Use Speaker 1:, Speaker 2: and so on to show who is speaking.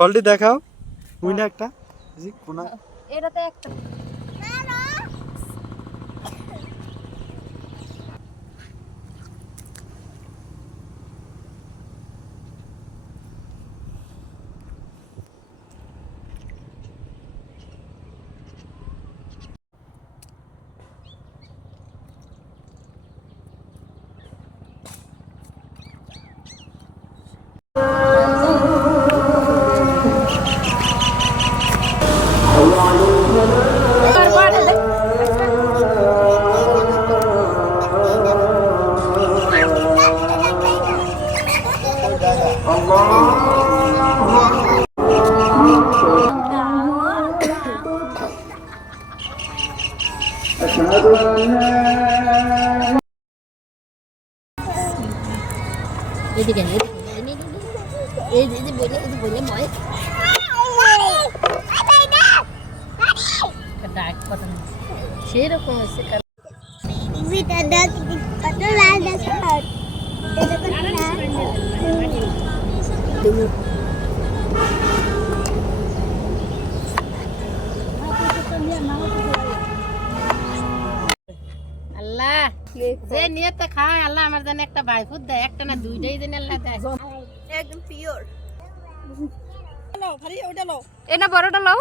Speaker 1: ফলটি দেখাও। উইনা একটা। জি কোনা
Speaker 2: এটাতে একটা।
Speaker 3: không có
Speaker 4: Ini kan, ini, ini, ini, ini, ini boleh, ini boleh, boleh. Kedai, kau tu. Siapa kau đi đi ada, kita ada, ada sekarang. Ada sekarang. কারণ আল্লাহ যে নিয়তে খায় আল্লাহ আমার জন্য একটা বাইফুট দেয় একটা না দুইটাই যেন আল্লাহ দেয়।
Speaker 5: একদম পিওর
Speaker 4: এ না বড়টা লও